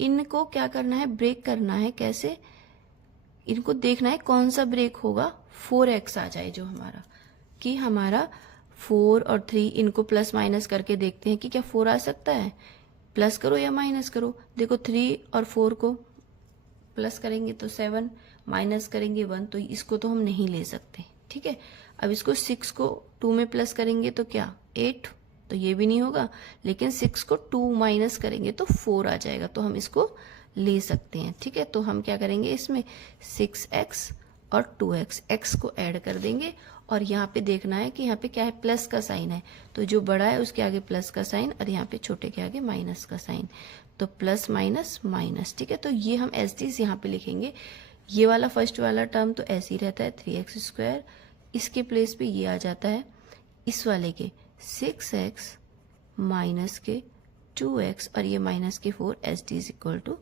इनको क्या करना है, ब्रेक करना है। कैसे, इनको देखना है कौन सा ब्रेक होगा, 4x आ जाए जो हमारा, कि हमारा 4 और 3 इनको प्लस माइनस करके देखते हैं कि क्या 4 आ सकता है, प्लस करो या माइनस करो। देखो 3 और 4 को प्लस करेंगे तो 7, माइनस करेंगे 1, तो इसको तो हम नहीं ले सकते, ठीक है। अब इसको 6 को 2 में प्लस करेंगे तो क्या 8, तो ये भी नहीं होगा, लेकिन 6 को 2 माइनस करेंगे तो 4 आ जाएगा, तो हम इसको ले सकते हैं, ठीक है। तो हम क्या करेंगे, इसमें 6x और 2x, x को ऐड कर देंगे, और यहाँ पे देखना है कि यहाँ पे क्या है, प्लस का साइन है, तो जो बड़ा है उसके आगे प्लस का साइन, और यहाँ पे छोटे के आगे माइनस का साइन, तो प्लस माइनस माइनस, ठीक है। तो ये हम एज इट इज यहाँ पे लिखेंगे। ये वाला फर्स्ट वाला टर्म तो ऐसे ही रहता है 3x², इसके प्लेस पे ये आ जाता है, इस वाले के 6x माइनस के 2x और ये माइनस के 4 as it is equal to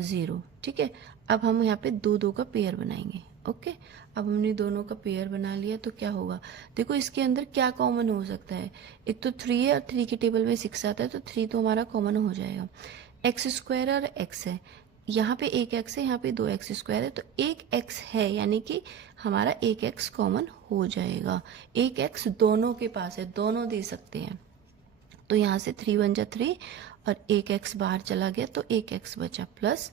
0, ठीक है। अब हम यहाँ पे 2 2 का पेयर बनाएंगे, ओके। अब हमने दोनों का पेयर बना लिया तो क्या होगा, देखो इसके अंदर क्या कॉमन हो सकता है, एक तो 3 है और 3 के टेबल में 6 आता है, तो 3 तो हमारा कॉमन हो जाएगा। x² और x है, यहाँ पे एक x है, यहाँ पे 2x² है, तो एक x है, यानी कि हमारा एक x कॉमन हो जाएगा। एक x दोनों के पास है, दोनों दे सकते हैं, तो यहाँ से 3 1 जा 3 और एक x बाहर चला गया, तो एक x बचा, प्लस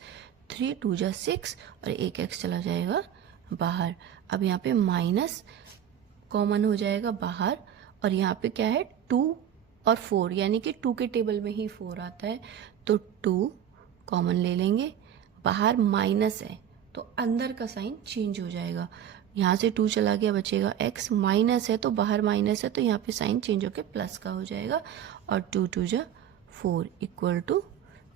3 2 जा 6 और एक x चला जाएगा बाहर। अब यहाँ पे माइनस कॉमन हो जाएगा बाहर, और यहाँ पे क्या है 2 और 4, यानी कि 2 के टेबल में ही 4 आता है, तो 2 कॉमन ले लेंगे। बाहर माइनस है तो अंदर का साइन चेंज हो जाएगा, यहाँ से 2 चला गया, बचेगा x, माइनस है तो बाहर माइनस है तो यहाँ पे साइन चेंज होकर प्लस का हो जाएगा, और 2 2 जा 4 इक्वल टू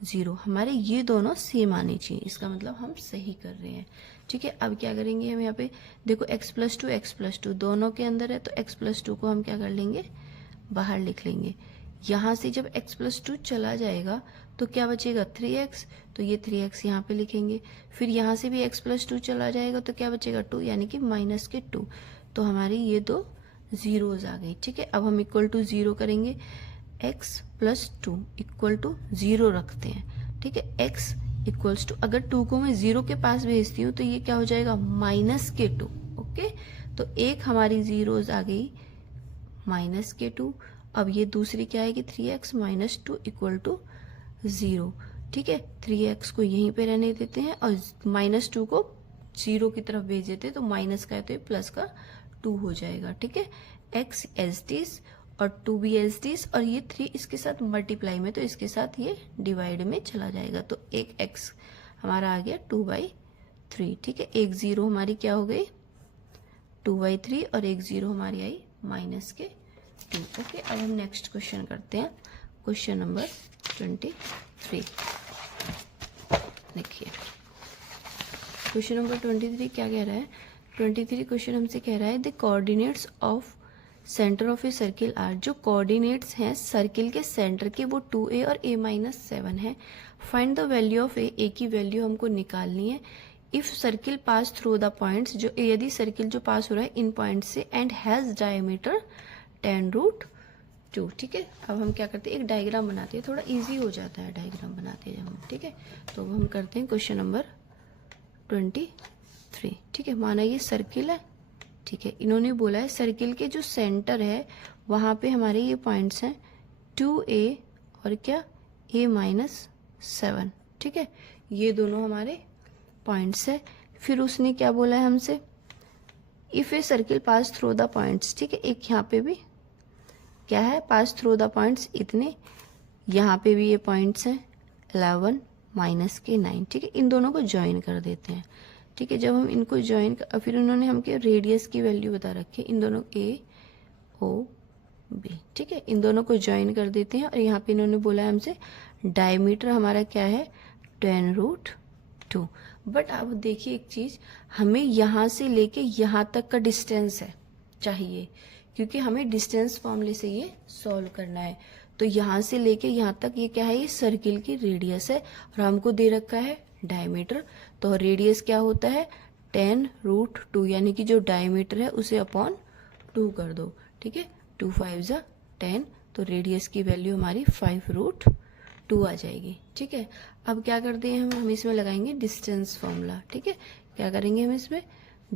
0। हमारे ये दोनों सेम आने चाहिए, इसका मतलब हम सही कर रहे हैं, ठीक है। अब क्या करेंगे हम यहाँ पे, देखो x + 2 दोनों के अंदर है, तो x + 2 को हम क्या कर लेंगे, बाहर लिख लेंगे। यहाँ से जब x + 2 चला जाएगा तो क्या बचेगा 3x, तो ये 3x यहाँ पे लिखेंगे। फिर यहाँ से भी x + 2 चला जाएगा तो क्या बचेगा 2, यानी कि माइनस के 2, तो हमारी ये 2 जीरोज आ गई, ठीक है। अब हम इक्वल टू 0 करेंगे, x + 2 इक्वल टू 0 रखते हैं, ठीक है। x इक्वल्स टू, अगर 2 को मैं 0 के पास भेजती हूँ तो ये क्या हो जाएगा माइनस के 2, ओके। तो एक हमारी जीरोज आ गई माइनस के 2। अब ये दूसरी क्या आएगी 3x - 2 इक्वल टू 0, ठीक है। 3x को यहीं पे रहने देते हैं और -2 को 0 की तरफ भेज देते हैं, तो माइनस का है तो ये प्लस का 2 हो जाएगा, ठीक है। x एज इट इज और 2 भी एज इट इज, और ये 3 इसके साथ मल्टीप्लाई में, तो इसके साथ ये डिवाइड में चला जाएगा, तो एक x हमारा आ गया 2/3, ठीक है। एक 0 हमारी क्या हो गई 2/3 और एक 0 हमारी आई -2, ओके। अब हम नेक्स्ट क्वेश्चन करते हैं, क्वेश्चन नंबर 23। देखिए क्वेश्चन नंबर 23 क्या कह रहा है, 23 क्वेश्चन हमसे कह रहा है the coordinates of centre of a circle are, जो कोऑर्डिनेट्स हैं सर्किल के सेंटर के वो 2a और a-7 है। Find the value of a की वैल्यू हमको निकालनी है। If circle pass through the points, जो यदि सर्किल जो पास हो रहा है इन पॉइंट से, एंड हैज डायमीटर 10√2। ठीक है, अब हम क्या करते हैं, एक डायग्राम बनाते हैं, थोड़ा इजी हो जाता है डायग्राम बनाते हैं जब हम। ठीक है, तो हम करते हैं क्वेश्चन नंबर 23। ठीक है, माना ये सर्किल है। ठीक है, इन्होंने बोला है सर्किल के जो सेंटर है वहां पे हमारे ये पॉइंट्स हैं 2a और क्या a-7। ठीक है, ये दोनों हमारे पॉइंट्स है। फिर उसने क्या बोला है हमसे, if a circle pass through the points. ठीक है, एक यहाँ पे भी क्या है, पास थ्रू द पॉइंट्स इतने, यहाँ पे भी ये पॉइंट्स हैं 11 माइनस के 9। ठीक है, इन दोनों को ज्वाइन कर देते हैं। ठीक है, जब हम इनको ज्वाइन फिर उन्होंने हमके रेडियस की वैल्यू बता रखी है, इन दोनों AOB। ठीक है, इन दोनों को ज्वाइन कर देते हैं और यहाँ पे इन्होंने बोला है हमसे डायमीटर हमारा क्या है 10√2। बट अब देखिए एक चीज, हमें यहाँ से लेके यहाँ तक का डिस्टेंस है चाहिए, क्योंकि हमें डिस्टेंस फॉर्मूले से ये सॉल्व करना है। तो यहाँ से लेके यहाँ तक ये क्या है, ये सर्किल की रेडियस है और हमको दे रखा है डायमीटर। तो रेडियस क्या होता है 10√2, यानी कि जो डायमीटर है उसे अपॉन 2 कर दो। ठीक है, 2 5 10, तो रेडियस की वैल्यू हमारी 5√2 आ जाएगी। ठीक है, अब क्या करते हैं हम इसमें लगाएंगे डिस्टेंस फॉर्मूला। ठीक है, क्या करेंगे हम इसमें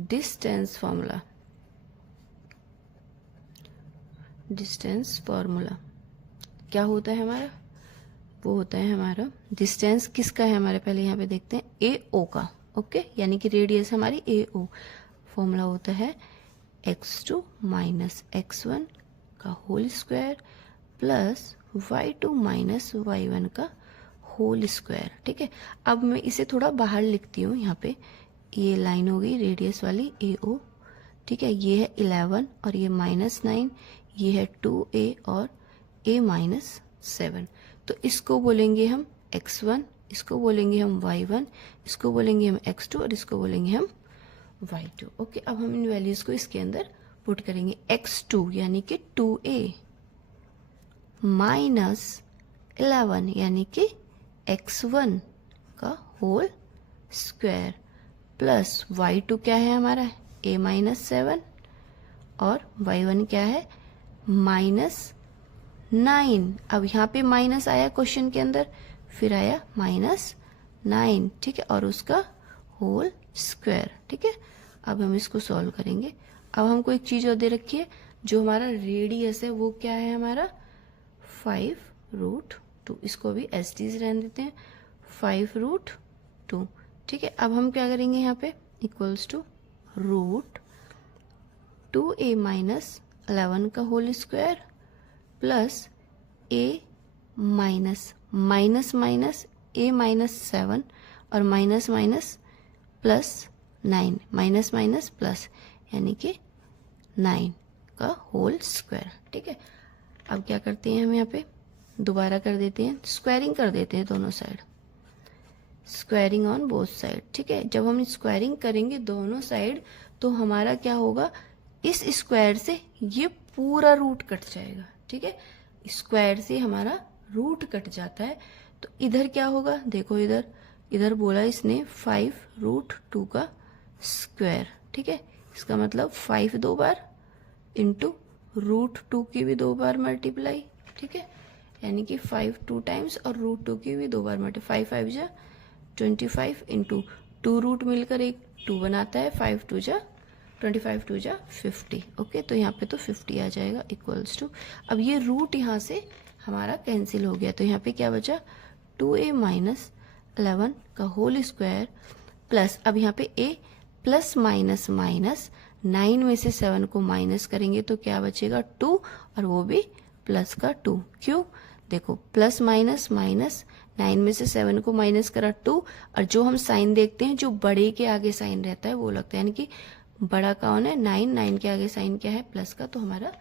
डिस्टेंस फॉर्मूला। डिस्टेंस फॉर्मूला क्या होता है हमारा, वो होता है हमारा डिस्टेंस किसका है हमारे, पहले यहाँ पे देखते हैं AO का। ओके, यानी कि रेडियस हमारी AO। फॉर्मूला होता है x2 माइनस x1 का whole square plus y2 minus y1 का होल स्क्वायर। ठीक है, अब मैं इसे थोड़ा बाहर लिखती हूँ। यहाँ पे ये लाइन हो गई रेडियस वाली AO। ठीक है, ये है 11 और ये -9, ये है 2a और a-7। तो इसको बोलेंगे हम x1, इसको बोलेंगे हम y1, इसको बोलेंगे हम x2 और इसको बोलेंगे हम y2। ओके, अब हम इन वैल्यूज को इसके अंदर पुट करेंगे। x2 यानी कि 2a माइनस 11 यानी कि x1 का होल स्क्वायर प्लस y2 क्या है हमारा a-7 और y1 क्या है -9। अब यहाँ पे माइनस आया क्वेश्चन के अंदर, फिर आया -9। ठीक है, और उसका होल स्क्वायर। ठीक है, अब हम इसको सॉल्व करेंगे। अब हमको एक चीज और दे रखी है, जो हमारा रेडियस है वो क्या है हमारा 5√2। इसको भी एज इट इज रहने देते हैं 5√2। ठीक है, अब हम क्या करेंगे यहाँ पे इक्वल्स टू √2a-11 का whole square plus a minus a-7 और माइनस प्लस 9, माइनस प्लस यानी कि 9 का होल स्क्वायर। ठीक है, अब क्या करते हैं हम यहाँ पे दोबारा कर देते हैं, स्क्वायरिंग कर देते हैं दोनों side, squaring on both side. ठीक है, जब हम स्क्वायरिंग करेंगे दोनों साइड तो हमारा क्या होगा, इस स्क्वायर से ये पूरा रूट कट जाएगा। ठीक है, स्क्वायर से हमारा रूट कट जाता है, तो इधर क्या होगा, देखो इधर बोला इसने 5√2 का स्क्वायर। ठीक है, इसका मतलब 5 2 बार इंटू √2 की भी 2 बार मल्टीप्लाई। ठीक है, यानी कि 5 2 टाइम्स और √2 की भी 2 बार मल्टीप्लाई। 5 5 25 इंटू 2 रूट मिलकर एक 2 बनाता है, 5 2 25 2 50। ओके, तो यहाँ पे तो 50 आ जाएगा इक्वल्स टू, अब ये रूट यहाँ से हमारा कैंसिल हो गया, तो यहाँ पे क्या बचा 2a-11 का होल स्क्वायर प्लस, अब यहाँ पे a प्लस माइनस 9 में से 7 को माइनस करेंगे तो क्या बचेगा 2 और वो भी प्लस का 2। क्यों, देखो प्लस माइनस 9 में से 7 को माइनस करा 2, और जो हम साइन देखते हैं जो बड़े के आगे साइन रहता है वो लगता है, यानी कि बड़ा कौन है 9 के आगे साइन क्या है प्लस का, तो हमारा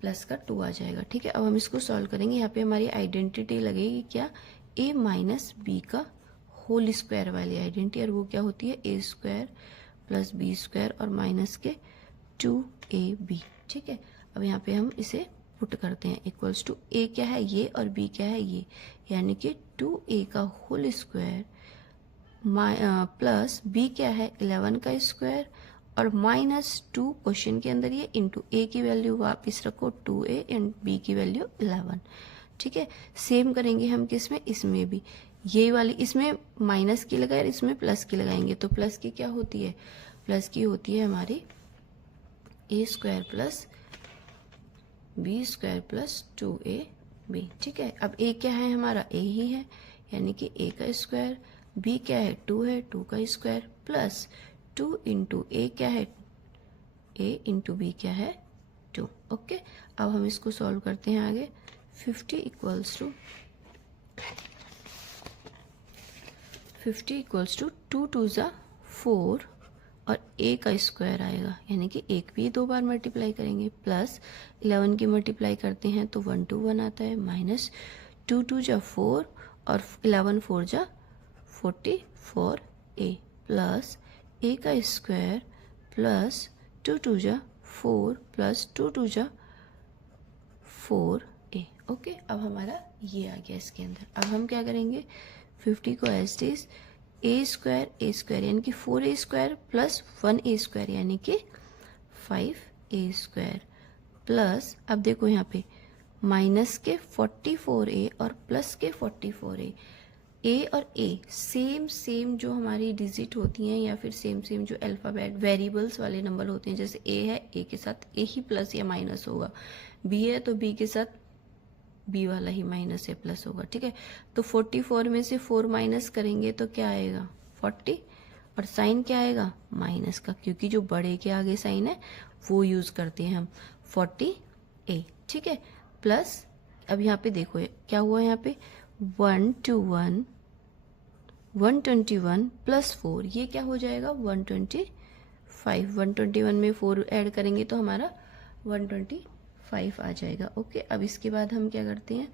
प्लस का 2 आ जाएगा। ठीक है, अब हम इसको सॉल्व करेंगे। यहाँ पे हमारी आइडेंटिटी लगेगी क्या, a माइनस बी का होल स्क्वायर वाली आइडेंटिटी, और वो क्या होती है a square plus b square और माइनस के 2ab। ठीक है, अब यहाँ पे हम इसे पुट करते हैं, इक्वल्स टू a क्या है ये और b क्या है ये, यानी कि 2a का होल स्क्वायर प्लस b क्या है 11 का स्क्वायर और -2 क्वेश्चन के अंदर ये इंटू a की वैल्यू वापस रखो 2a एंड b की वैल्यू 11। ठीक है, सेम करेंगे हम किसमें, इसमें भी ये वाली, इसमें माइनस की लगाए और इसमें प्लस की लगाएंगे, तो प्लस की क्या होती है, प्लस की होती है हमारी a square plus b square plus 2ab। ठीक है, अब a क्या है हमारा, a ही है, यानी कि a का स्क्वायर, b क्या है 2 है, 2 का स्क्वायर प्लस 2 इंटू a क्या है, a इंटू b क्या है 2। ओके, अब हम इसको सॉल्व करते हैं आगे। 50 इक्वल्स टू 2 2 ज़ा 4 और a का स्क्वायर आएगा, यानी कि एक भी 2 बार मल्टीप्लाई करेंगे, प्लस 11 की मल्टीप्लाई करते हैं तो 1 2 1 आता है, माइनस 2 2 जा 4 और 11 4 जा 44a प्लस a का स्क्वायर प्लस 2 2 जा 4 प्लस 2 2 जा 4a। ओके, अब हमारा ये आ गया इसके अंदर। अब हम क्या करेंगे, 50 को as it is a square यानी कि 4a square plus 1a square यानी कि 5a स्क्वायर प्लस, अब देखो यहाँ पे माइनस के 44a और प्लस के 44a, a और a सेम जो हमारी डिजिट होती हैं या फिर सेम जो अल्फ़ाबेट वेरिएबल्स वाले नंबर होते हैं, जैसे a है a के साथ a ही प्लस या माइनस होगा, b है तो b के साथ b वाला ही माइनस या प्लस होगा। ठीक है, तो 44 में से 4 माइनस करेंगे तो क्या आएगा 40 और साइन क्या आएगा माइनस का, क्योंकि जो बड़े के आगे साइन है वो यूज करते हैं हम 40a। ठीक है, प्लस अब यहाँ पे देखो क्या हुआ, यहाँ पे 121 प्लस 4 ये क्या हो जाएगा 125। 121 में 4 ऐड करेंगे तो हमारा 125 आ जाएगा। ओके, अब इसके बाद हम क्या करते हैं,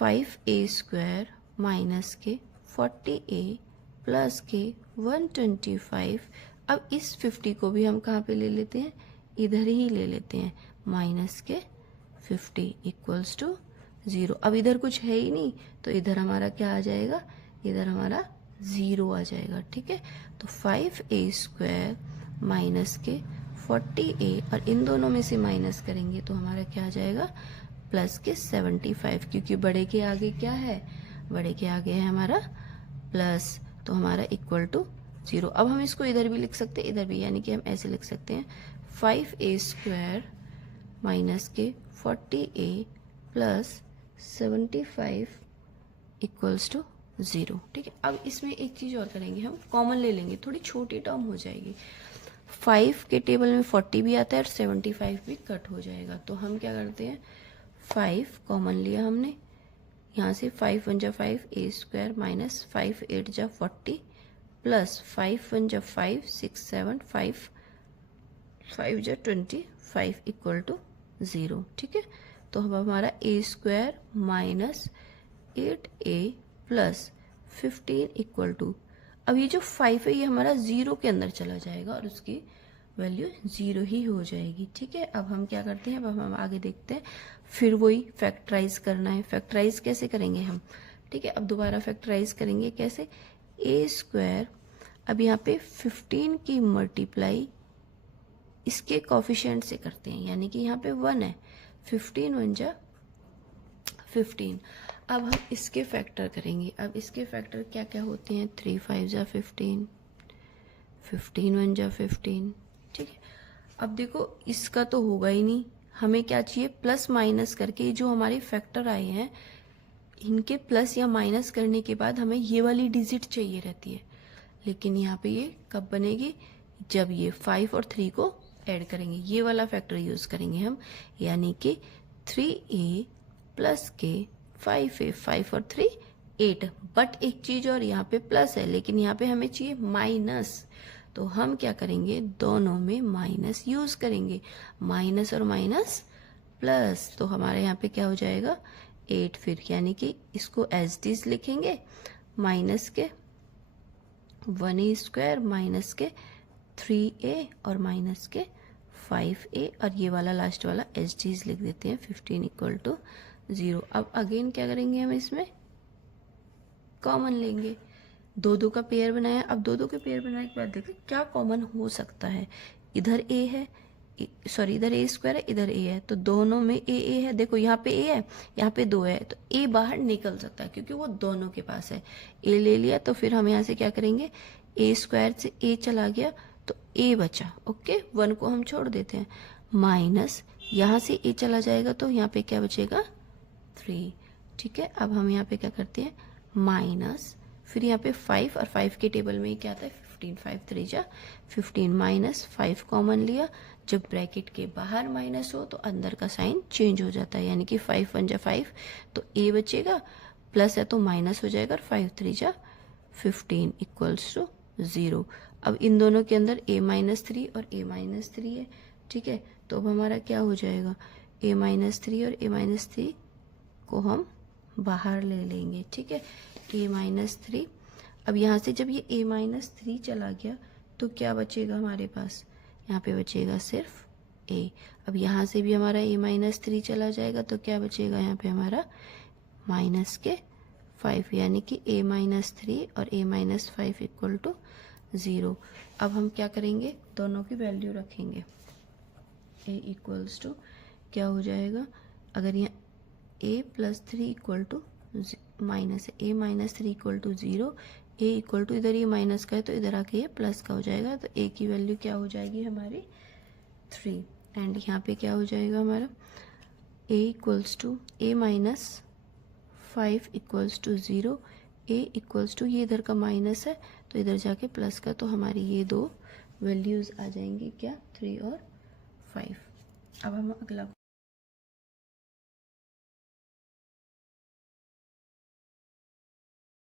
5a स्क्वायर माइनस के 40a प्लस के 125। अब इस 50 को भी हम कहाँ पे ले लेते हैं, इधर ही ले लेते हैं, माइनस के 50 इक्वल्स टू 0। अब इधर कुछ है ही नहीं तो इधर हमारा क्या आ जाएगा, इधर हमारा 0 आ जाएगा। ठीक है, तो 5a स्क्वायर माइनस के 40a और इन दोनों में से माइनस करेंगे तो हमारा क्या आ जाएगा प्लस के 75, क्योंकि बड़े के आगे क्या है, बड़े के आगे है हमारा प्लस, तो हमारा इक्वल टू 0। अब हम इसको इधर भी लिख सकते हैं इधर भी, यानी कि हम ऐसे लिख सकते हैं 5a स्क्वायर माइनस के 40a प्लस 75 इक्वल्स टू 0। ठीक है, अब इसमें एक चीज़ और करेंगे, हम कॉमन ले लेंगे, थोड़ी छोटी टर्म हो जाएगी। 5 के टेबल में 40 भी आता है और 75 भी कट हो जाएगा, तो हम क्या करते हैं 5 कॉमन लिया हमने, यहाँ से 5 1 जा 5 a स्क्वायर माइनस 5 8 जा 40 प्लस 5 1 जा 5 6 7 5 जा 25 इक्वल टू 0। ठीक है, तो अब हमारा a square minus 8a plus 15 equal to, अब ये जो 5 है ये हमारा 0 के अंदर चला जाएगा और उसकी वैल्यू 0 ही हो जाएगी। ठीक है, अब हम क्या करते हैं, अब हम आगे देखते हैं, फिर वही फैक्टराइज करना है। फैक्टराइज कैसे करेंगे हम, ठीक है, अब दोबारा फैक्टराइज करेंगे कैसे, a स्क्वायर, अब यहाँ पे 15 की मल्टीप्लाई इसके कॉफिशिएंट से करते हैं, यानी कि यहाँ पे 1 है, 15 1 जा 15। अब हम इसके फैक्टर करेंगे, अब इसके फैक्टर क्या क्या होते हैं, 3 5 जा 15, 15 1 जा 15। ठीक है, अब देखो इसका तो होगा ही नहीं, हमें क्या चाहिए प्लस माइनस करके जो हमारे फैक्टर आए हैं इनके प्लस या माइनस करने के बाद हमें ये वाली डिजिट चाहिए रहती है, लेकिन यहाँ पे ये कब बनेगी, जब ये 5 और 3 को ऐड करेंगे, ये वाला फैक्टर यूज करेंगे हम, यानी कि 3a प्लस के 5a, 5 और 3 8। बट एक चीज और, यहाँ पे प्लस है लेकिन यहाँ पे हमें चाहिए माइनस, तो हम क्या करेंगे दोनों में माइनस यूज करेंगे, माइनस और माइनस प्लस, तो हमारे यहाँ पे क्या हो जाएगा 8 फिर, यानी कि इसको एज इट इज लिखेंगे, माइनस के 1a स्क्वायर माइनस के 3a और माइनस के 5a और ये वाला लास्ट वाला HGs लिख देते हैं 15 इक्वल टू 0। अब अगेन क्या करेंगे हम इसमें कॉमन लेंगे, दो दो का पेयर बनाया। अब दो दो के पेयर बनाने के बाद देखिए क्या कॉमन हो सकता है। इधर a है, सॉरी इधर a स्क्वायर है, इधर a है, तो दोनों में a है। देखो यहाँ पे a है, यहाँ पे 2 है, तो a बाहर निकल सकता है क्योंकि वो दोनों के पास है। a ले लिया तो फिर हम यहाँ से क्या करेंगे, a स्क्वायर से a चला गया तो a बचा। ओके, 1 को हम छोड़ देते हैं, माइनस यहाँ से a चला जाएगा तो यहाँ पे क्या बचेगा 3। ठीक है, अब हम यहाँ पे क्या करते हैं माइनस, फिर यहाँ पे 5 और 5 के टेबल में क्या आता है 15, 5 3 जा 15 माइनस 5 कॉमन लिया। जब ब्रैकेट के बाहर माइनस हो तो अंदर का साइन चेंज हो जाता है, यानी कि 5 1 जा 5 तो a बचेगा, प्लस है तो माइनस हो जाएगा और 5 3 जा 15 इक्वल्स टू 0। अब इन दोनों के अंदर a माइनस 3 और a माइनस 3 है। ठीक है, तो अब हमारा क्या हो जाएगा a माइनस 3 और a माइनस 3 को हम बाहर ले लेंगे। ठीक है, a माइनस 3। अब यहाँ से जब ये a माइनस 3 चला गया तो क्या बचेगा हमारे पास, यहाँ पे बचेगा सिर्फ a। अब यहाँ से भी हमारा a माइनस 3 चला जाएगा तो क्या बचेगा यहाँ पे हमारा माइनस के 5, यानी कि a माइनस 3 और a माइनस 5 इक्वल टू 0। अब हम क्या करेंगे, दोनों की वैल्यू रखेंगे। a इक्वल्स टू क्या हो जाएगा, अगर यहाँ a plus 3 equal to minus है, a minus 3 equal to 0, a equal to इधर ये माइनस का है तो इधर आके ये प्लस का हो जाएगा, तो a की वैल्यू क्या हो जाएगी हमारी 3। एंड यहाँ पे क्या हो जाएगा हमारा a equals to a minus 5 equals to 0, a equals to ये इधर का माइनस है तो इधर जाके प्लस का, तो हमारी ये दो वैल्यूज़ आ जाएंगी क्या 3 और 5। अब हम अगला